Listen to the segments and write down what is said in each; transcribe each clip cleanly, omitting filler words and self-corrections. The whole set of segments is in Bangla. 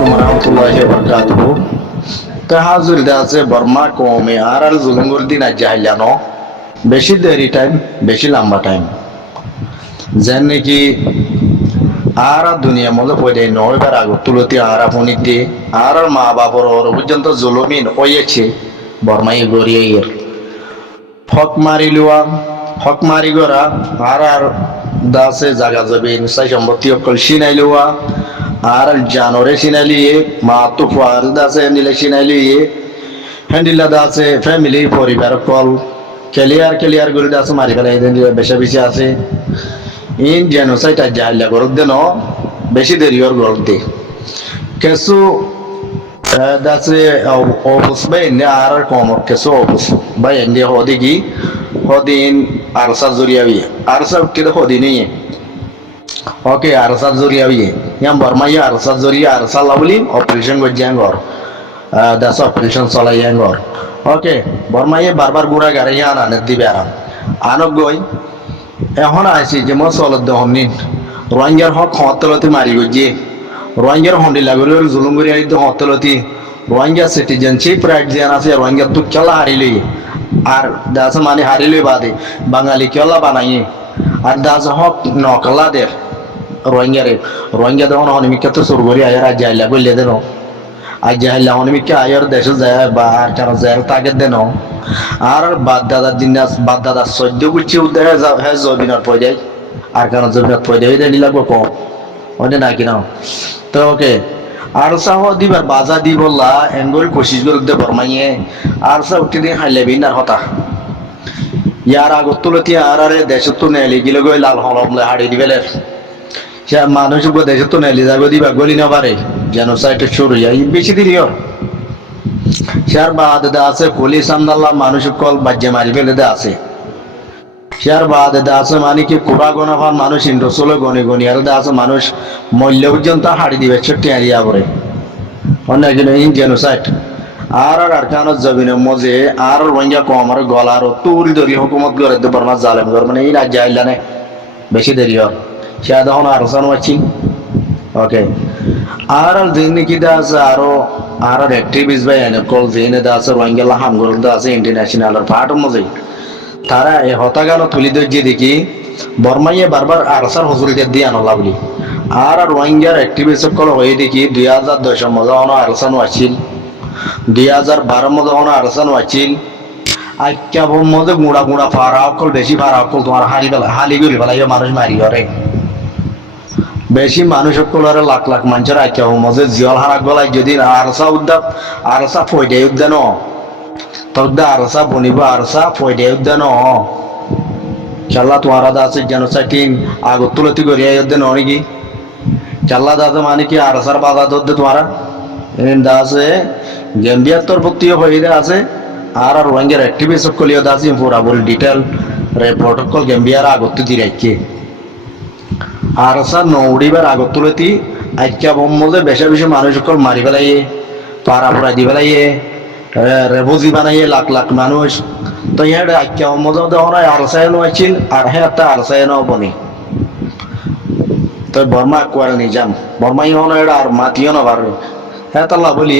আলাইকুম রহমতুল্লাহি ওয়া বারাকাতুহু। তো হাজুর আছে বর্মা কমে আর জুলুঙ্গুর দিন আজ যাইলানো বেশি দেরি টাইম বেশি লম্বা টাইম যেন নাকি আর দুনিয়া মধ্যে পড়ে নয়বার আগ তুলতি আর আপনিতে আর মা বাবার ওর পর্যন্ত জুলুমিন হয়েছে বর্মাই গড়িয়ে হক মারি লুয়া হক মারি গড়া আর দাসে জাগা জবিন সাই সম্পত্তি অকল সিনাই লুয়া আর জানরে সিনাইলিয়ে মা তুফার দাসে নিলে সিনাইলিয়ে হ্যান্ডিলা দাসে ফ্যামিলি পরিবার কল ক্লিয়ার করে দাসে মারি ফেলাই বেশা বেশি আছে ইন জেনোসাইড আজ জাহিলা গরত দেন বেশি দেরি ওর গরত দে কেসু দাসে অবুস বাই এনে আর কমর কেসু অবুস বাই এনে হদি কি হদিন আরসা জরিয়াবি আরসা কিদে হদি নেই ওকে আরসা জরিয়াবি ইয়াম বর্মাইয়া আরসা জরিয়া আরসা লাবলি অপারেশন গজ্জাং গর দাস অপারেশন চলাইয়াং গর ওকে বর্মাইয়া বারবার গুড়া গাড়ি আনানে দিবে আরাম আনক গই এখন আইসি যে মই চলত দহনিন রোহিঙ্গার হক হতলতি মারি গজিয়ে রোহিঙ্গার হন্ডি লাগলে জুলুমগুড়ি আই হতলতি রোহিঙ্গা সিটিজেনশিপ রাইট যেন আছে রোহিঙ্গা তুক খেলা হারিলি আর দাস মানে হারিলে বাদে বাঙালি খেলা বানাইয়ে আর দাস হক নকলা দের রোহিঙ্গা দেখুন হনিমিকা তো সুরগরি আয়ার আজ যাইলা গইলে দেন আজ যাইলা হনিমিকা আয়ার দেশে যায় বা আর কেন যায় তাকে দেন আর বাদ দাদার দিন বাদ দাদার সদ্য গুছি উদ্ধারে হ্যাঁ জবিনার পয় যায় আর কেন জবিনার পয় দেয় দেয় লাগবো কম ওটা না কিনা তো ওকে আর সাহ দিবার বাজা দি বললা এঙ্গল কোশিশ করে দে বরমাইয়ে আর সা উঠে দিয়ে হাইলে বিন আর হতা ইয়ার আগত তুলতি আর আরে দেশত তো নেলি গিলে গই লাল হলমলে হাড়ি দিবেলে সে মানুষ দেশত তো নেলি যাবে দিবা গলি না পারে যেন সাইটে শুরু যাই বেশি দিলি ওর শেয়ার বাদ দা আছে পুলিশ আমদাল্লাহ মানুষ কল বাজ্যে মারি ফেলে দে আছে শেয়ার বাদ দা আছে মানে কি কুড়া গনা ভান মানুষ ইন্দ্রসলে গনে গনি আর দা আছে মানুষ মূল্য পর্যন্ত হাড়ি দিবে ছোট্ট আরিয়া করে অনেক ইন জেনোসাইড আর কানত জবিনে মজে আর রোহিঙ্গা কম আর গলার তুরি ধরি হুকুমত করে দে বর্মা জালেম গর মানে এই রাজ্য আইলানে বেশি দেরি হয় সে তখন আর সান ওয়াচিং ওকে আর দিন কি দা আছে আরো আর অ্যাক্টিভিস্ট বাই এনে কল জেনে দা আছে রোহিঙ্গা হাম গর দা আছে ইন্টারন্যাশনাল আর পার্ট মজে তারা এই হতাগানো তুলি দর্জি দেখি বর্মাইয়ে বারবার আরসার হজুরিতে দিয়ে আনলা বলি আর রোহিঙ্গার অ্যাক্টিভিস্ট কল হয়ে দেখি 2010 মজা হনো আরসানো আছিল 2012 মজা হনো আরসানো আছিল আইকা মধ্যে গুড়া গুড়া ফারা অকল বেশি ফারা অকল তোমার হালি গলি ফেলাই মানুষ মারি করে বেশি মানুষ সকলের লাখ লাখ মানুষের আইকা মধ্যে জিয়ল হারা গলাই যদি আরসা উদ্যাপ আরসা ফয়দে উদ্যান তদ্দা আরসা বনিব আরসা ফয়দে উদ্যান চাল্লা তোমার আছে জেনোসাইটিং আগত তুলতি করিয়া উদ্যান নাকি চাল্লা দাদা মানে কি আরসার বাধা ধরতে তোমার দা আছে গেম্বিয়ার তোর প্রতিও হয়ে আছে আর রোহিঙ্গার অ্যাক্টিভিস্ট সকলিও দাসি পুরাপুরি ডিটেল প্রটোকল গেম্বিয়ার আগত দিয়ে রাখছে আর স্যার নৌড়িবার আগত তুলতি আজকা বোম্মদে বেশা বেশি মানুষ সকল মারি ফেলাইয়ে পাড়া পোড়া দি ফেলাইয়ে রেবজি বানাইয়ে লাখ লাখ মানুষ তো ইহার আজকা বোম্মদে দেখুন আরসায়নও আছিল আর হ্যাঁ একটা আরসায়নও বনি তো বর্মা কোয়ার নিজাম বর্মাই হন এটা আর মাতিও না পারবে হ্যাঁ তাল্লা বলি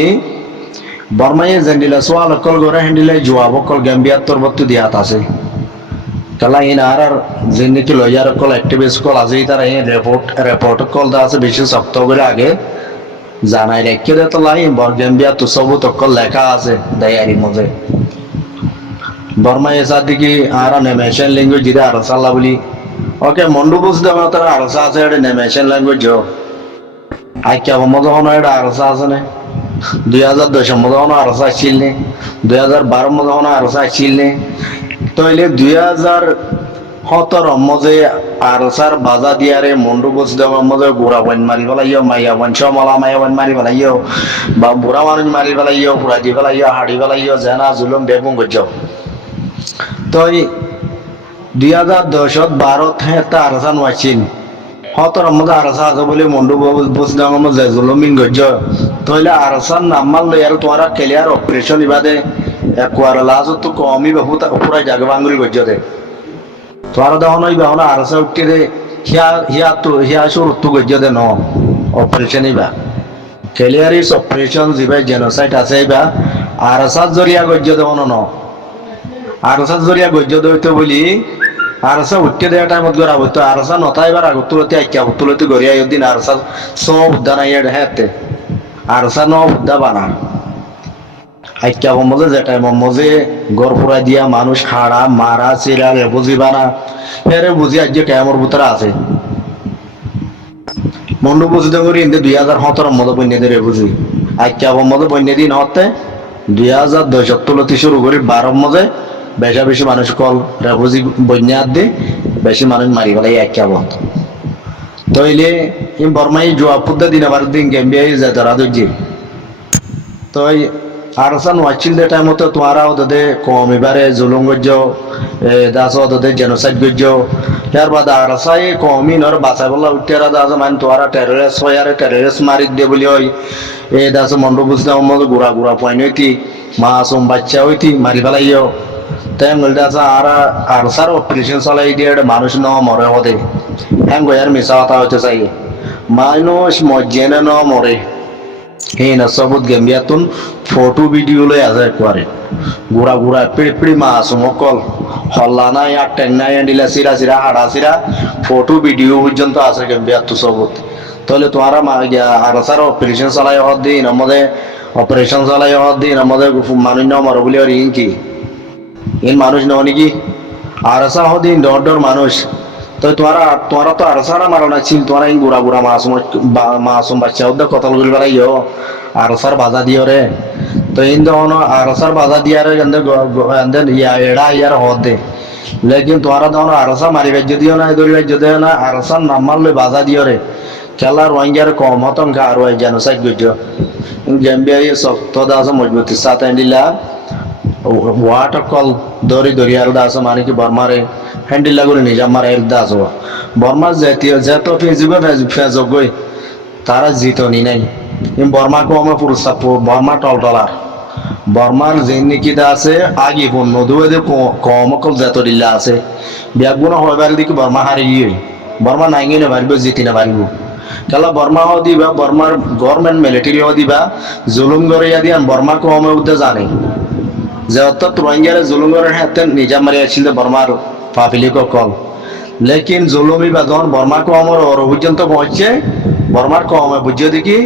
বর্মাইয়ে জেন্ডিলা সোয়াল অকল গড়ে হ্যান্ডিলে জোয়াব অকল গেম্বিয়ার তোর বত্তু দিয়াত আছে কালা ইন আর যেনিকি লয়ার কল অ্যাক্টিভিস্ট কল আছে তারা এই রিপোর্ট কল দা আছে বেশি সপ্তাহ করে আগে জানাই রেখে দে তো লাই বর্গেম্বিয়া তো সব তকল লেখা আছে ডায়ারির মধ্যে বর্মা এসা দিকে আর নেমেশন ল্যাঙ্গুয়েজ যেটা আরসাল্লা বলি ওকে মন্ডু বুঝতে আমার তারা আরসা আছে এটা নেমেশন ল্যাঙ্গুয়েজ আইকা মতো হনো এটা আরসা আছে না 2010 মতো হনো আরসা ছিল নে 2012 মতো হনো আরসা ছিল নে তইলে 2017 মজে আরসার বাজা দিয়ারে মন্ডু বুঝ দেওয়ার মজে বুড়া বন মারি ফেলাইও মাইয়া বন মালা মাইয়া বন মারি ফেলাইও বা বুড়া মানুষ মারি ফেলাইও পুরা দি ফেলাইও হাড়ি ফেলাইও জেনা জুলুম বেগুন গজ্জ তই 2010-12 একটা আরসা নোয়াইছিল 17 মজে আরসা আছে বলে মন্ডু বুঝ দেওয়ার মজে জুলুমিন গজ্জ তইলে আরসার নাম্বার লই আর তোমার ক্লিয়ার অপারেশন ইবাদে একবার লাজত তো কমই বহুত পুরা জায়গা বাঙ্গুলি গজ্জ দে তোরা দেখুন ওই বেহনা আরসা উঠতে দে হিয়া শুরু তো গজ্জ দে ন অপারেশন ইবা ক্লিয়ারিস অপারেশন যেবা জেনোসাইড আছে বা আরসার জরিয়া গজ্য দেওয়ানো ন আরসার জরিয়া গজ্য দইতো বলি আরসা উঠতে দেওয়া টাইমত গড়া হইতো আরসা নতাইবার আগত তুলতে আইকা তুলতে গড়িয়া দিন আরসা সব উদ্যান আইয়া হেতে আরসা ন উদ্যা বানা আইকা মজে যেটা মজে গড় পুরা দিয়া মানুষ খাড়া মারা চিরা বুঝিবা না এরে বুঝি আজ কেমর ভিতরে আছে মন্ডু বুঝতে করি ইন্দে 2017 মতো বন্যাদের বুঝি আইকা মতো বন্যা দিন হতে 2010 তুলতে শুরু করি 12 মজে বেশা বেশি মানুষ কল রেবুজি বন্যা দি বেশি মানুষ মারি ফেলাই আইকা বন্ধ তইলে ইম বর্মাই জোয়াপুদ্দা দিন আবার দিন গেম্বিয়াই যায় তারা দুজি তো আরসান ওয়াচিল দে টাইম তো তোমারা ওদের কম এবারে জুলুম গজ্জ দাস ওদের জেনোসাইড গজ্জ ইয়ার বাদ আরসাই কমই নর বাঁচাই বলা উঠেরা দাস মান তোরা টেররিস্ট হয় আর টেররিস্ট মারি দে বলি ওই এ দাস মন্ডু বুঝতে মতো গুড়া গুড়া পয়েন্ট হইতি মাসুম বাচ্চা হইতি মারি ফেলাইও তাই বলতে আছে আর আরসার অপারেশন চালাই দিয়ে মানুষ ন মরে হতে হ্যাঁ গয়ার মিশা কথা হইতে চাই মানুষ মজ্জেনে ন মরে এই না সবুত গেম্বিয়াতুন ফটো ভিডিও লই আছে একবারে গুড়া গুড়া পিড়ি পিড়ি মাসুম অকল হল্লা নাই আর টেন নাই দিলা সিরা সিরা হাড়া সিরা ফটো ভিডিও পর্যন্ত আছে গেম্বিয়াতু সবুত তাহলে তোমারা আরসার অপারেশন চালাই হওয়ার দিন আমাদের অপারেশন চালাই হওয়ার দিন আমাদের মানুষ ন মরে বলি আর ইন কি ইন মানুষ ন নাকি আরসা হওয়ার দিন ডর ডর মানুষ তো তোরা তো আরসারা মারো না ছিল তোরা ইন গুড়া গুড়া মাসুম বাচ্চা ওদের কতল গুলি বেড়াইও আরসার বাধা দিও রে তো ইন দোনো আরসার বাধা দিয়ার এন্দের এড়া ইয়ার হদে লেকিন তোরা দোনো আরসা মারি বেজ্য দিও না দড়ি বেজ্য দিও না আরসার নাম মারলে বাধা দিও রে খেলা রোহিঙ্গার কম হতন গা আর জেনোসাইড গজ্য গেম্বিয়া শক্ত দাস মজবুতি সাথে দিলা ওয়াট কল দরি দরি আর দাস মানে কি বর্মারে হ্যান্ডেল লাগরে নিজাম মারে দাস বর্মা জাতীয় যত ফেসবুকে ফেসবুক গই তারা জিতনি নাই বর্মা কো আমার পুরুষ বর্মা টলটলার বর্মার যে নিকি দা আছে আগে পণ্য দুয়ে কম কল যত দিল্লা আছে বিয়াগুণ হইবার দিকে বর্মা হারি গিয়ে বর্মা নাইঙ্গি না পারিব জিতি না পারিব খেলা বর্মা হ দিবা বর্মার গভর্নমেন্ট মিলিটারি হ দিবা জুলুম গড়িয়া দিয়ান বর্মা কমে উদ্দে জানে যে অর্থাৎ রোহিঙ্গারে জুলুম করে হাতে নিজাম মারি আসছিল বর্মার পাপিলি কল লেকিন জুলুমি বা যখন বর্মা কমর ওর পর্যন্ত পৌঁছছে বর্মার কমে বুঝিয়ে দেখি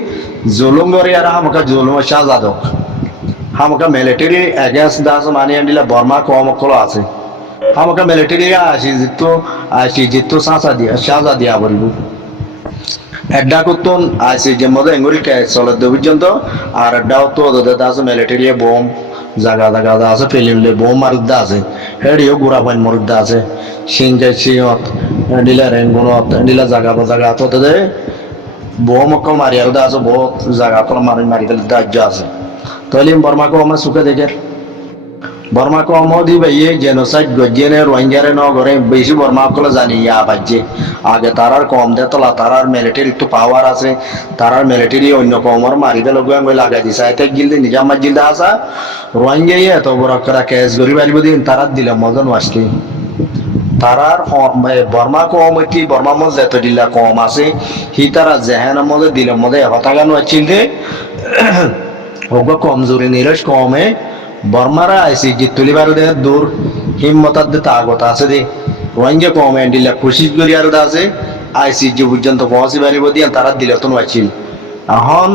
জুলুম করে আর হামকা জুলুম শাহজাদক হামকা মিলিটারি এগেন্স্ট দাস মানিয়ে দিলে বর্মা কম কল আছে হামকা মিলিটারি আসি জিতো শাহজা দিয়া বলব এড্ডা করতুন আসি যে মধ্যে এঙ্গুরি চলে পর্যন্ত আর এড্ডাও তো ওদের দাস মিলিটারি বোম জাগা জাগা আছে ফিলিমলে বোম মারুদ্দা আছে হেডিও গুড়া পাইন মরুদ্দা আছে সিংকে সিংত দিলা রেঙ্গুনত দিলা জাগা জাগা তো তাদের বোম অকল মারি আর আছে বহুত জাগা তো মারি মারি ফেলে দাহ্য আছে তাহলে বর্মাকে আমার সুখে দেখে বর্মাকে আমও দি ভাইয়ে জেনোসাইড গজ্জেনে রোহিঙ্গারে ন করে বেশি বর্মা অকলে জানি ইয়া বাজ্যে আগে তারার কম দে তোলা তারার মিলিটারি একটু পাওয়ার আছে তারার মিলিটারি অন্য কমর মারি ফেলে গুয়ে লাগাই দিছে এতে গিলদে নিজামাত জিলদা আসা রোহিঙ্গা এত বড় করে কেস গরি পারিব দিন তারার দিলে মজন আসলি তারার বর্মা কম এটি বর্মা মধ্যে এত দিলা কম আছে হি তারা জেহেনের মধ্যে দিলে মধ্যে হতাগানো আছিল দে ওগো কমজোরি নিরস কমে বর্মারা আইসি যে তুলিবার দে দূর হিম্মতার দে তাগত আছে দে রোহিঙ্গা কমে দিলা কোশিশ করি আর আছে আইসি যে পর্যন্ত পৌঁছি পারিব দিয়ে তারা দিলে তো আছিল এখন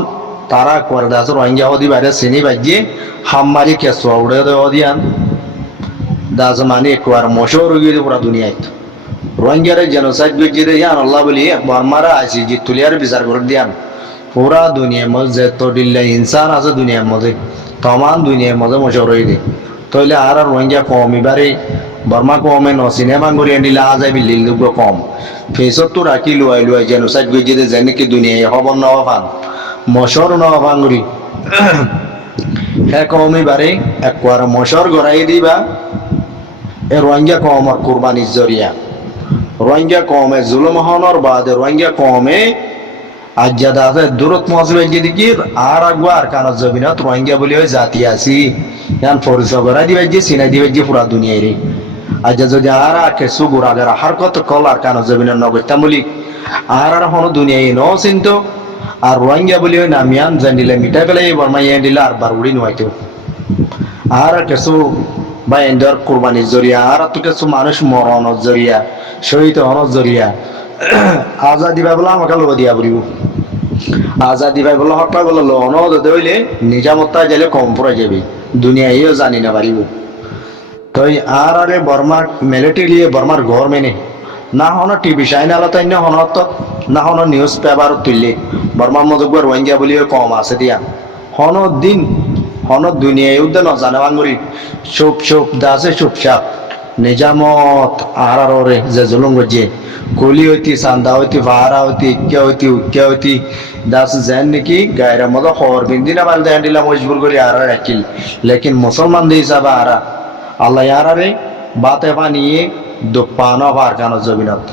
তারা করে আছে রোহিঙ্গা হদি বাইরে চিনি বাজিয়ে হাম্মারি কেঁচুয়া উড়ে দেওয়া দিয়ান দাস মানে একবার মশর গিয়ে পুরা দুনিয়ায় রোহিঙ্গারে জেনোসাইড গিয়ে দিয়ে আল্লাহ বলি বর্মারা আইসি যে তুলিয়ার বিচার করে দিয়ান পুরা দুনিয়ার মধ্যে যত দিল্লা ইনসান আছে দুনিয়ার মধ্যে তমান দুনিয়ার মধ্যে মশর হয়ে দেয় তাহলে আর রোহিঙ্গা কম এবারে বর্মা কমে ন সিনেমা গড়িয়ে দিলে আজ আই বিল্লিল কম ফেসত তো রাখি লুয়াই লুয়াই জেনোসাইড গিয়ে দিয়ে যেন কি দুনিয়ায় হবন নওয়া পান মশর নওয়া পাঙ্গুরি হ্যাঁ কম এবারে একবার মশর গড়াই দিবা এ রোহিঙ্গা কমর কুরবানির জরিয়া রোহিঙ্গা কমে জুলুম হনর বাদে রোহিঙ্গা কমে আজ্জাদা আছে দূরত মহাসিবাই যেদিকে আর আকবার কানার জমিনত রোহিঙ্গা বলি ওই জাতি আছি ইয়ান পরিচয় করা দিবাই যে চিনাই দিবাই যে পুরা দুনিয়ায় রে আজ্জা যদি আর আকে সুগুর আগের হার কত কল আর কানার জমিনের নগরতাম বলি আর হন দুনিয়ায় ন চিন্ত আর রোহিঙ্গা বলি ওই নামিয়ান জানিলে মিটা গেলে এই বর্মা ইয়ে দিলে আর বার উড়ি নয়তো আর কিছু বা এন্ডর কোরবানির জরিয়া আর তো কিছু মানুষ মরণের জরিয়া শহীদ হওয়ার জরিয়া আজাদি ভাই বলে আমাকে লোক দিয়া বলিব আজাদি ভাই বলে হক বলে লোন হইলে নিজামত্তা যাইলে কম পড়ে যাবে দুনিয়া এইও জানি না পারিব তো আর আরে বর্মার মিলিটারি বর্মার ঘর মেনে না হন টিভি চাইনা আলাদা না হন না হন নিউজ পেপার তুললে বর্মার মতো রোহিঙ্গা বলি কম আছে দিয়া হন দিন হন দুনিয়া উদ্যান জানে বাঙ্গুরি চুপ চুপ দাসে চুপচাপ নিজামত আর রে যে জুলুম গজিয়ে কলি হইতি চান্দা হইতি ভাড়া হইতি ইক্যা হইতি দাস যেন নাকি গায়ের মতো খবর বিন্দি না পাল দেন দিলা মজবুর করি আর রাখিল লেকিন মুসলমান দিয়ে হিসাবে আরা আল্লাহ আরে বাতে পানিয়ে দুপানো পার কানো জমিনত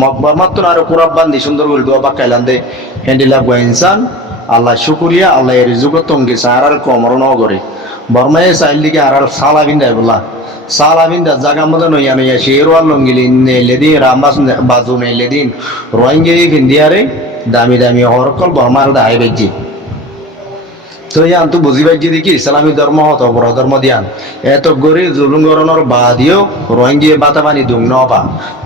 মকবর মাত্র আর কুরাব বান্ধি সুন্দর করে দোয়া বাক্কাইলান দে হেন্ডিলা ইনসান আল্লাহ শুকুরিয়া আল্লাহ এর যুগ তঙ্গি আর কমর নগরে বর্মায় চাইল দিকে আর সালা বিন্দাই বলা সালা বিন্দা জাগা মতো নইয়া নইয়া শেরওয়াল লঙ্গিলি নেলেদিন রামবাস বাজু নেলেদিন রোহিঙ্গা ভিন্দিয়ারে দামি দামি হরকল বর্মার দায় বেজি তো ইয়ান তো বুঝি পাইছি দেখি ইসলামী ধর্ম হত বড় ধর্ম দিয়ান এত গরি জুলুম গরণর বাদিও রোহিঙ্গা বাতা পানি দুং নবা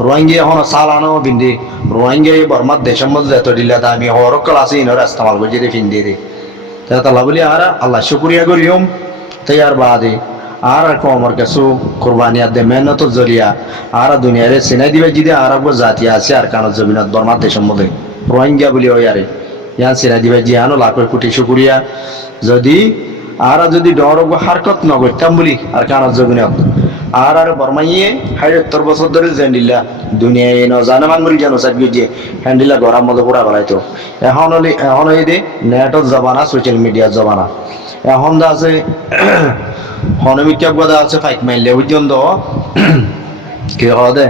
রোহিঙ্গা হন সালানো বিন্দি রোহিঙ্গা বর্মার দেশের মধ্যে এত দিলা দামি হরকল আছে ইনর ইস্তেমাল বুঝি দে ফিন্দি দে তাহলে বলি আর আল্লাহ শুকরিয়া করিম তাই আর বাদে আর কমর কিছু কোরবানিয়াত দে মেহনত জরিয়া আর দুনিয়ারে সিনাই দিবে যদি আর জাতি আছে আর কানো জমিনত বর্মার দেশের মধ্যে রোহিঙ্গা বলি ওই আরে ইয়ান সিনাই দিবে জিয়ানো লাখ কোটি শুকরিয়া যদি আর যদি ডর হারকত নগরতাম বলি আর কানো জমিনত আর বর্মাইয়ে ৭৭ বছর ধরে জেন্ডিলা দুনিয়ায় নজানে মানমরি জানো সাইড গিয়ে হ্যান্ডিলা গরম মতো পুরা বেড়াইতো এখন এই দে নেটত জবানা সোশ্যাল মিডিয়ার জবানা এখন দা আছে হনমিকা গদা আছে ফাইক মাইলে পর্যন্ত কি হদে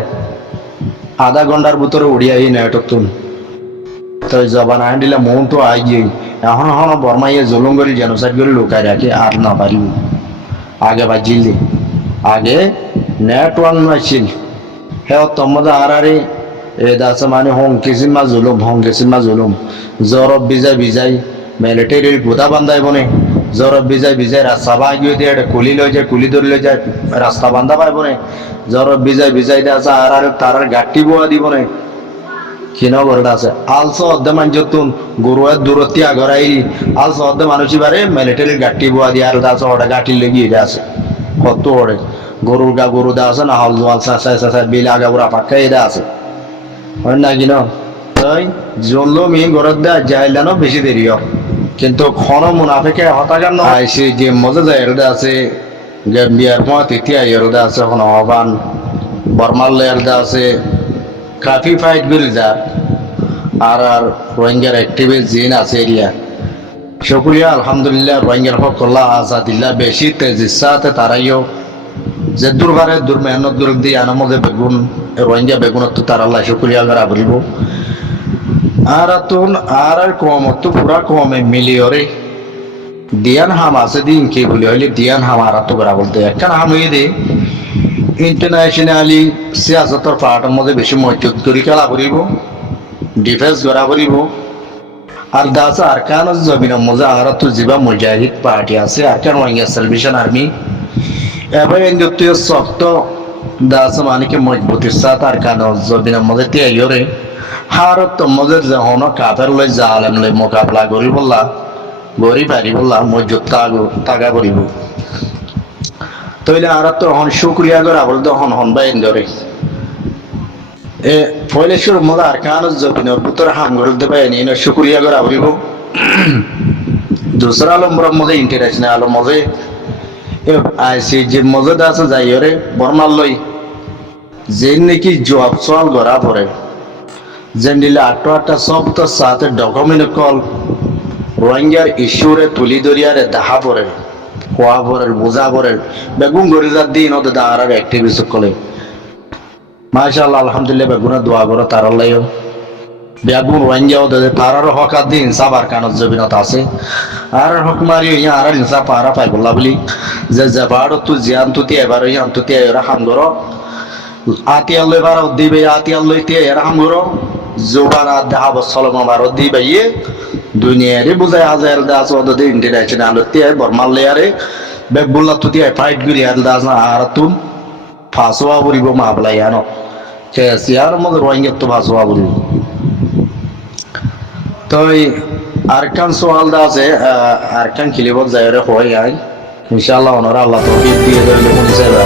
আধা ঘন্টার ভিতরে উড়িয়া এই নেটত তুন তো জবানা হ্যান্ডিলা মন তো আই গিয়ে এখন এখন বর্মাইয়ে জুলুম করি জেনোসাইড করে লুকাই রাখে আর না পারিব আগে বাজিলি আগে নেটওয়ার্ক নাছিল হে তোমাদের আর আরে এদাছে মানে হংকেসিমা জুলুম জরব বিজাই মিলিটারির গোদা বান্ধাই বনে জরব বিজাই রাস্তা বাগিয়ে দিয়ে কুলি লই যায় কুলি ধরে লই যায় রাস্তা বান্ধা পাইব নে জরব বিজাই দিয়ে আছে আর তার গাঠি বোয়া দিব নে কিনা বলটা আছে আলসো অর্ধে মানজতুন গরুয়ের দূরত্ব আগরাই আলসো অর্ধে মানুষই বারে মিলিটারির গাঠি বোয়া দিয়ে আর আছে ওটা গাঠির লেগিয়ে আছে কত ওরে গরু দা আছে না হল জোয়াল চাষা বিল আগা বুড়া পাক্কা এটা আছে হয় না কিনা তাই জ্বললো মি ঘরের দেয়া যাইলানো বেশি দেরি হোক কিন্তু খন মুনাফেকে হতাগার নয় আইসি যে মজা যায় এরদা আছে গাম্বিয়ার মত ইতিয়া এরদা আছে এখন আহ্বান বর্মাল এরদা আছে কাফি ফাইট বিল যার আর রোহিঙ্গার অ্যাক্টিভিস্ট জিন আছে এরিয়া শুকরিয়া আলহামদুলিল্লাহ রোহিঙ্গার হক আল্লাহ আজাদিল্লাহ বেশি তেজিসাতে তারাইও যে দুর্বারে মেহনত দূর দিয়ে আনামদে বেগুন রোহিঙ্গা বেগুনত তো তার আল্লাহ শুকরিয়া করা বলিব আর তুন আর কম তো পুরা কমে মিলিয়রে দিয়ান হাম আছে দিন কি বলি হইলে দিয়ান হাম আর তো করা বলতে একখান হাম হয়ে দে ইন্টারন্যাশনালি সিয়াসতের পার্টের মধ্যে বেশি মজবুত করি খেলা করিব ডিফেন্স করা করিব আর দাস আরকান জমিনের মধ্যে আর তো জিবা মুজাহিদ পার্টি আছে আরকান রোহিঙ্গা সালভেশন আর্মি এবার ইন্দুত্তীয় শক্ত দাস মানিকে মজবুতির সাথে আরকান জমিনের মধ্যে তিয়াইরে হারত তোমাদের যখন কাফের লই জালেম লই মোকাবলা করি বললা গরি পারি বললা মজবুত তাগা করিব তইলে আর তো হন শুকরিয়া করা বল তখন হন বাই ইন্দরে এ ফয়লেশ্বর মধ্যে আরকান জমিনের ভিতরে হাম করতে পাই নি শুকরিয়া করা বলিব দুসরা আলমর মধ্যে ইন্টারন্যাশনাল আলম মধ্যে আইসি যে মজুদ আছে যাইরে বর্মাল লই যে নাকি জবাব সওয়াল করা পড়ে জেন্ডিলা আটটা সব তো সাথে ডকুমেন্ট কল রোহিঙ্গার ইস্যুরে তুলি দরিয়ারে দাহা পড়ে খোয়া পড়ে বোঝা পড়ে বেগুন গরিজার দিন ওদের দাঁড়ার অ্যাক্টিভিস্ট কলে মাশাআল্লাহ আলহামদুলিল্লাহ বেগুনা দোয়া করো তার লাইও বেগুন রোহিঙ্গা ওদের তারার হকার দিন সাবার কানত জবিনত আছে আর হকমারি ইয়া আর ইনসাফ পারা পাই বললা বলি যে জাবাড় তু জিয়ান তুতি এবার ইয়ান তুতি এরা হাম করো আতি আল্লাহ এবার দিবে আতি আল্লাহ তে এরা হাম করো জোবানা দেহা বসলম আমার দিবে ইয়ে দুনিয়ারে বুঝায় হাজার দাস ওদের ইন্টারন্যাশনাল আলোতে বর্মাল লেয়ারে বেগুল্লা তুতি ফাইট গুলি আর দাস না আর তুন ফাসওয়া বলিব মাবলা ইয়ানো কে সিয়ার মদ রোহিঙ্গা তো ফাসওয়া বলিব তো আরকান সোয়াল দা আছে আরকান খিলিবত যায়রে হয় আই ইনশাআল্লাহ ওনারা আল্লাহ তৌফিক দিয়ে ধরলে কোন হিসাবে